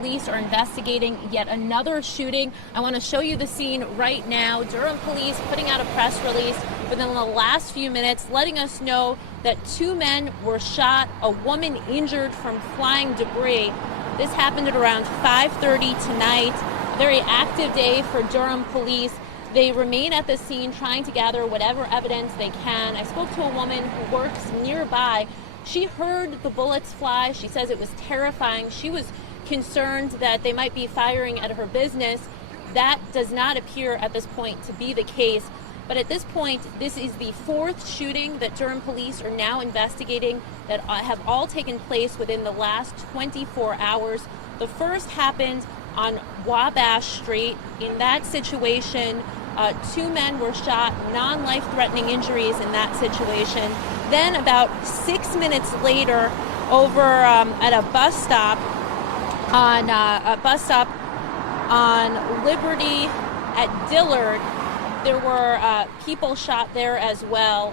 Police are investigating yet another shooting. I want to show you the scene right now. Durham police putting out a press release within the last few minutes, letting us know that 2 men were shot, a woman injured from flying debris. This happened at around 5:30 tonight. A very active day for Durham police. They remain at the scene trying to gather whatever evidence they can. I spoke to a woman who works nearby. She heard the bullets fly. She says it was terrifying. She was concerned that they might be firing at her business. That does not appear at this point to be the case. But at this point, this is the 4th shooting that Durham police are now investigating that have all taken place within the last 24 hours. The first happened on Wabash Street. In that situation, 2 men were shot, non-life-threatening injuries in that situation. Then about 6 minutes later, over at a bus stop on Liberty at Dillard, there were people shot there as well,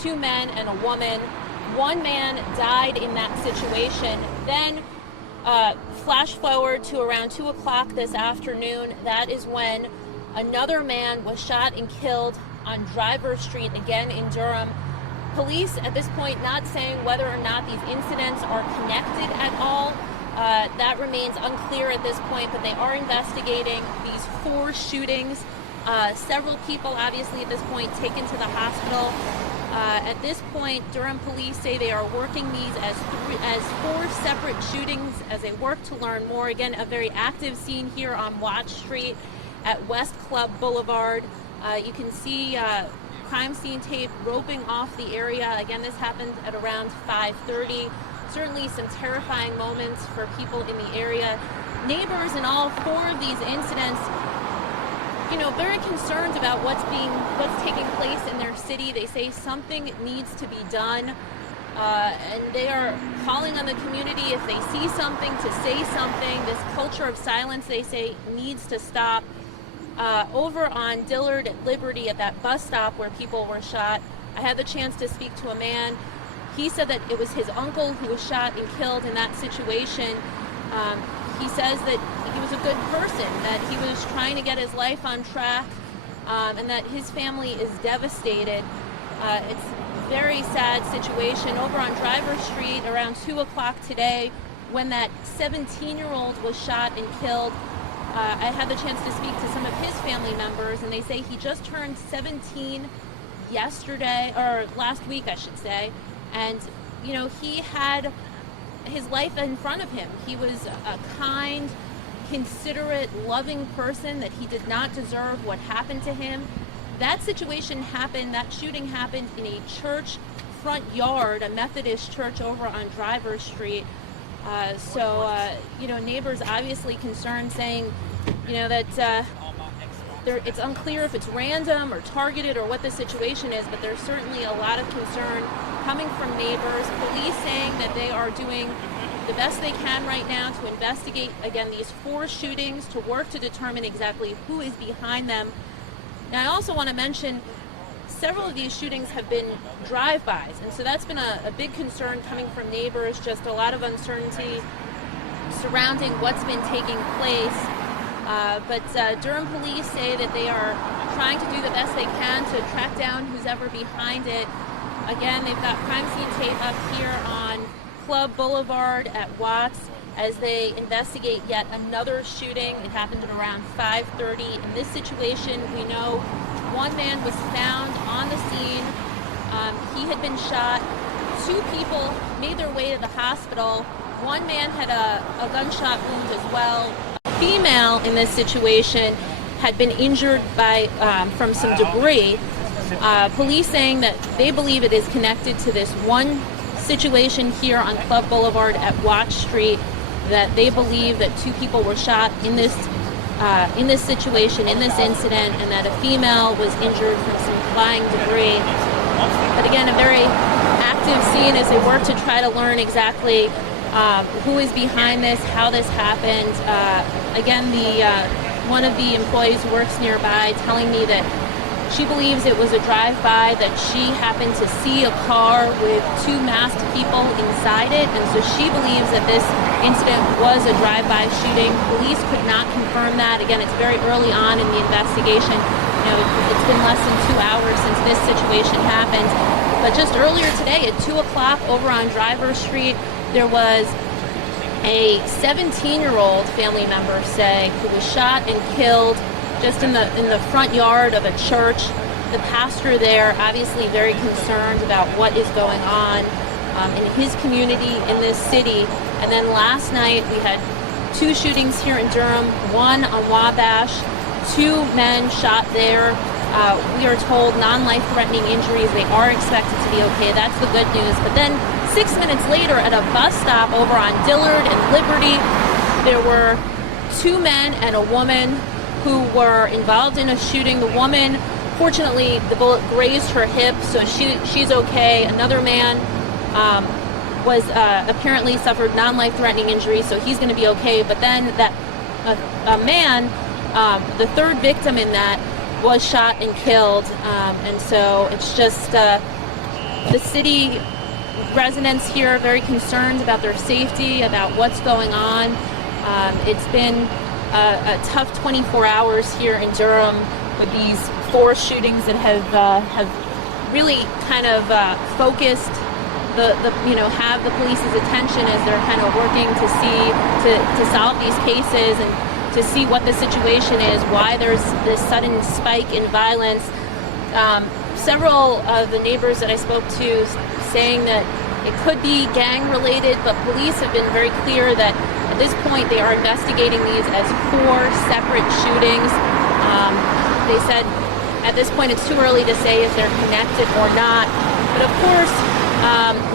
2 men and a woman. 1 man died in that situation. Then flash forward to around 2 o'clock this afternoon. That is when another man was shot and killed on Driver Street, again in Durham. Police at this point not saying whether or not these incidents are connected at all. That remains unclear at this point, but they are investigating these 4 shootings. Several people, obviously, at this point taken to the hospital. At this point, Durham police say they are working these as 4 separate shootings as they work to learn more. Again, a very active scene here on Watch Street at West Club Boulevard. You can see crime scene tape roping off the area. Again, this happened at around 5:30. Certainly some terrifying moments for people in the area. Neighbors in all 4 of these incidents, very concerned about what's taking place in their city. They say something needs to be done, and they are calling on the community if they see something to say something. This culture of silence, they say, needs to stop. Over on Dillard at Liberty at that bus stop where people were shot, I had the chance to speak to a man. He said that it was his uncle who was shot and killed in that situation. He says that he was a good person, that he was trying to get his life on track, and that his family is devastated. It's a very sad situation. Over on Driver Street around 2 o'clock today, when that 17-year-old was shot and killed, I had the chance to speak to some of his family members, and they say he just turned 17 yesterday, or last week I should say, and he had his life in front of him. He was a kind, considerate, loving person, that he did not deserve what happened to him. That situation happened, that shooting happened in a church front yard, a Methodist church over on Driver Street. Neighbors obviously concerned, saying, that it's unclear if it's random or targeted or what the situation is, but there's certainly a lot of concern coming from neighbors. Police saying that they are doing the best they can right now to investigate, again, these 4 shootings, to work to determine exactly who is behind them. Now, I also want to mention several of these shootings have been drive-bys, and so that's been a big concern coming from neighbors, just a lot of uncertainty surrounding what's been taking place. But Durham police say that they are trying to do the best they can to track down who's ever behind it. Again, they've got crime scene tape up here on Club Boulevard at Watts as they investigate yet another shooting. It happened at around 5:30. In this situation, we know 1 man was found on the scene. He had been shot. 2 people made their way to the hospital. 1 man had a gunshot wound as well. A female in this situation had been injured from some debris. Police saying that they believe it is connected to this one situation here on Club Boulevard at Watch Street, that they believe that 2 people were shot in this situation, in this incident, and that a female was injured from some flying debris. But again, a very active scene as they work to try to learn exactly who is behind this, how this happened. Again, one of the employees who works nearby telling me that She believes it was a drive-by, that she happened to see a car with two masked people inside it, and so she believes that this incident was a drive-by shooting. Police could not confirm that. Again, it's very early on in the investigation. It's been less than 2 hours since this situation happened. But just earlier today at 2 o'clock over on Driver Street, there was a 17-year-old family member, say, who was shot and killed just in the front yard of a church. The pastor there obviously very concerned about what is going on in his community, in this city. And then last night we had 2 shootings here in Durham, one on Wabash, 2 men shot there. We are told non-life-threatening injuries. They are expected to be okay. That's the good news. But then 6 minutes later at a bus stop over on Dillard and Liberty, there were 2 men and a woman who were involved in a shooting. The woman, fortunately, the bullet grazed her hip, so she's okay. Another man was apparently suffered non-life-threatening injuries, so he's going to be okay. But then a man, the third victim in that, was shot and killed. And so it's just the city residents here are very concerned about their safety, about what's going on. It's been a tough 24 hours here in Durham with these 4 shootings that have really kind of focused have the police's attention as they're kind of working to solve these cases and to see what the situation is, why there's this sudden spike in violence. Several of the neighbors that I spoke to saying that it could be gang related, but police have been very clear that at this point they are investigating these as 4 separate shootings. They said at this point it's too early to say if they're connected or not. But of course,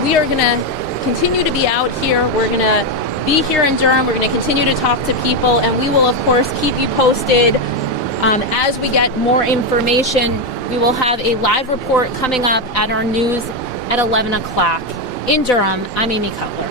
we are going to continue to be out here. We're going to be here in Durham. We're going to continue to talk to people, and we will, of course, keep you posted as we get more information. We will have a live report coming up at our news at 11 o'clock. In Durham, I'm Amy Cutler.